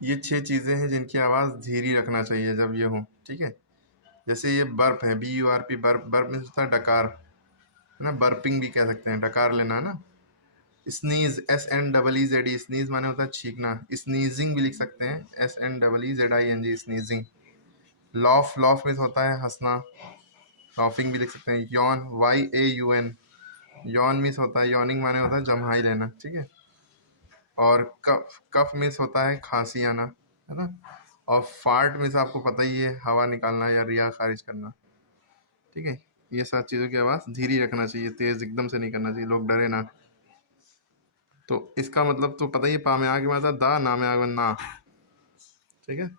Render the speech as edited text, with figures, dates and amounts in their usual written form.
ये 6 चीज़ें हैं जिनकी आवाज़ धीरे रखना चाहिए जब ये हो, ठीक है। जैसे ये बर्प है, BURP, बर्प। बर्प में होता है डकार, है ना, बर्पिंग भी कह सकते हैं, डकार लेना, है ना। स्नीज, SNEEZE, स्नीज माने होता है छींकना। स्नीजिंग भी लिख सकते हैं, SNEEZING, स्नीजिंग। लॉफ, लॉफ में होता है हंसना, लॉफिंग भी लिख सकते हैं। यॉन, YAUN, यॉन मिस होता है, यॉनिंग माने होता है जम्हाई लेना, ठीक है। और कफ, कफ मिस होता है खांसी आना, है ना। और फार्ट मिस आपको पता ही है, हवा निकालना या रिया खारिज करना, ठीक है। ये सब चीज़ों की आवाज़ धीरे रखना चाहिए, तेज एकदम से नहीं करना चाहिए, लोग डरे ना। तो इसका मतलब तो पता ही है, पा में आ के मतलब दा, ना में आ के ना, ठीक है।